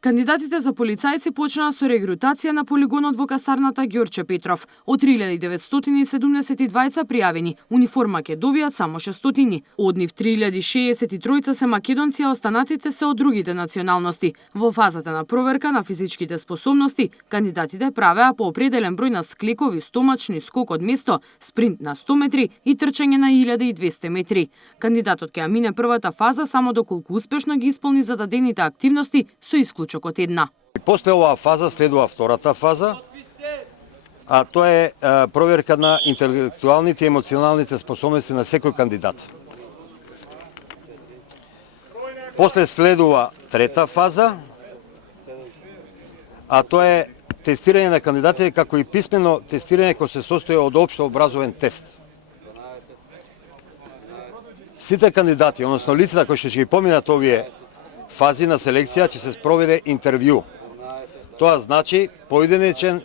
Кандидатите за полицајци почнаа со регрутација на полигонот во касарната Ѓорче Петров. Од 3972 пријавени, униформа ќе добијат само 600. Од нив 3063 се македонци, а останатите се од другите националности. Во фазата на проверка на физичките способности, кандидатите правеа по определен број на склекови, стомачни, скок од место, спринт на 100 метри и трчање на 1200 метри. Кандидатот ќе мине првата фаза само доколку успешно ги исполни зададените активности со исклучок од една. После оваа фаза следува втората фаза, а тоа е проверка на интелектуалните и емоционалните способности на секој кандидат. После следува трета фаза, а тоа е тестирање на кандидатите, како и писмено тестирање кој се состои од општо образовен тест. Сите кандидати, односно лицата кои ќе ги поминат овие фази на селекција, ќе се спроведе интервју. Тоа значи поединечно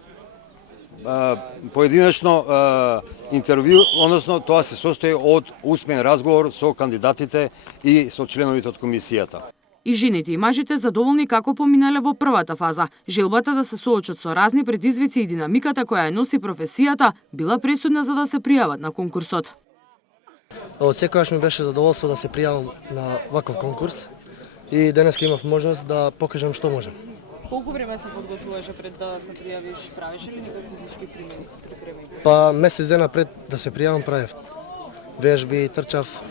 интервју, односно тоа се состои од усмен разговор со кандидатите и со членовите од комисијата. И жените и мажите задоволни како поминале во првата фаза. Желбата да се соочат со разни предизвици и динамиката која ја носи професијата била пресудна за да се пријават на конкурсот. Од секогаш ми беше задоволство да се пријавам на ваков конкурс и денеска имав можност да покажам што можам. Колку време се подготвуваше пред да се пријавиш? Правиш ли некакви физички приpremi? Па месец дена пред да се пријавам правев вежби, трчав.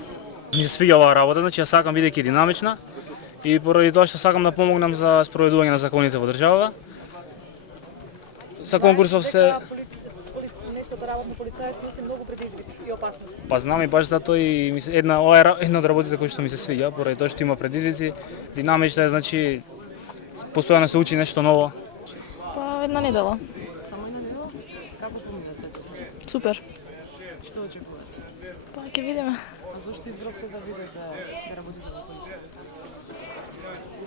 Ми се свиѓа оваа работа, значи ја сакам бидејќи динамична и поради тоа што сакам да помогнам за спроведување на законите во државава. За конкурсов се да работи на полицајец носи многу предизвици и опасности. Па знам и баш затоа и една од работите кои што ми се свиѓа, поради тоа што има предизвици, динамична е, значи постојано се учи нешто ново. Па една недела. Само една недела? Како поминате? Супер. Што очекувате? Па ќе видиме. А зошто избравте да бидете да работите во полиција?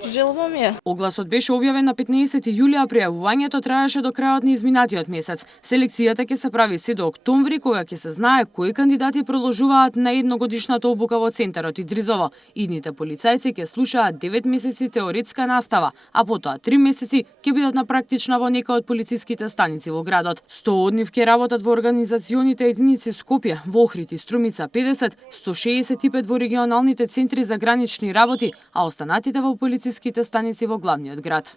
Желба ми е. Огласот беше објавен на 15 јули, а пријавувањето траеше до крајот на изминатиот месец. Селекцијата ќе се прави се до октомври, кога ќе се знае кои кандидати продолжуваат на едногодишната обука во центарот Идризово. Идните полицајци ќе слушаат 9 месеци теоретска настава, а потоа 3 месеци ќе бидат на практична во некој од полициските станици во градот. 100 од нив ќе работат во организационите единици Скопје, во Охрид и Струмица 50, 165 во регионалните центри за гранични работи, а останатите во полициските станици во главниот град.